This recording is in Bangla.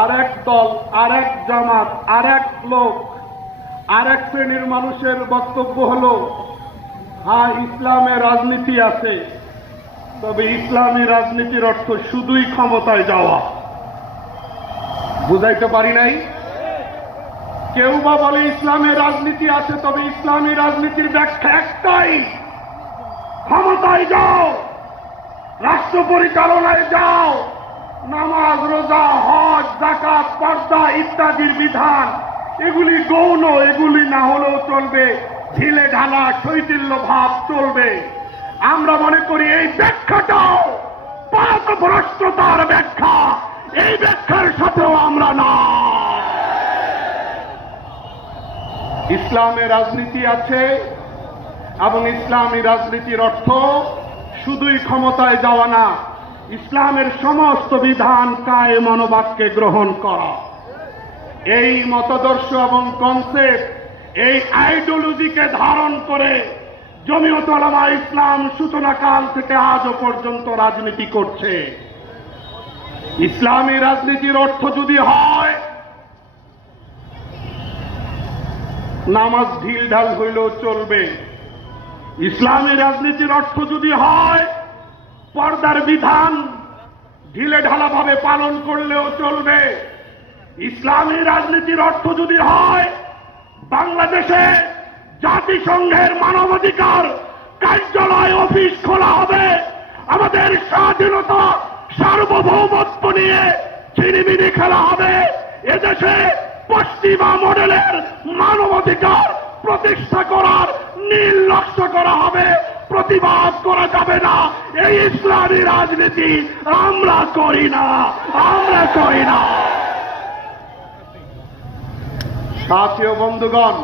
আর এক দল, আর এক জামাত, আর এক লোক, আর এক শ্রেণীর মানুষের বক্তব্য হলো, হ্যাঁ ইসলামে রাজনীতি আছে, তবে ইসলামী রাজনীতির অর্থ শুধুই ক্ষমতায় যাওয়া। বুঝাইতে পারি নাই? কেউ বা বলে ইসলামে রাজনীতি আছে, তবে ইসলামী রাজনীতির ব্যাখ্যা একটাই, ক্ষমতায় যাও, রাষ্ট্র পরিচালনায় যাও, নামাজ, রোজা, হজ, যাকাত, পর্দা ইত্যাদির বিধান এগুলি গৌণ, এগুলি না হলেও চলবে, ঢিলে ঢালা শৈথিল্য ভাব চলবে। আমরা মনে করি এই ব্যাখ্যাটাও পথভ্রষ্টতার ব্যাখ্যা, এই ব্যাখ্যার সাথেও আমরা না। ইসলামে রাজনীতি আছে এবং ইসলামী রাজনীতির অর্থ শুধুই ক্ষমতায় যাওয়া না, ইসলামের সমস্ত বিধান কায়ে মনোবাক্যে গ্রহণ করা। এই মতাদর্শ এবং কনসেপ্ট, এই আইডিওলজিকে ধারণ করে জমিয়ত উলামা ইসলাম সূচনাকাল থেকে আজও পর্যন্ত রাজনীতি করছে। ইসলামী রাজনীতির অর্থ যদি হয় নামাজ ঢিলঢাল হইলেও চলবে, ইসলামী রাজনীতির অর্থ যদি হয় পর্দার বিধান ঢিলে ঢালা ভাবে পালন করলেও চলবে, ইসলামী রাজনীতির অর্থ যদি হয় বাংলাদেশে জাতিসংঘের মানবাধিকার কার্যালয় অফিস খোলা হবে, আমাদের স্বাধীনতা সার্বভৌমত্ব নিয়ে ছিনিমিনি খেলা হবে, এদেশে পশ্চিমা মডেলের মানবাধিকার প্রতিষ্ঠা করার নীল নকশা করা হবে, প্রতিবাদ করা যাবে না। এই ইসলামী রাজনীতি আমরা করি না, আমরা করি না। সাথী ও বন্ধুগণ,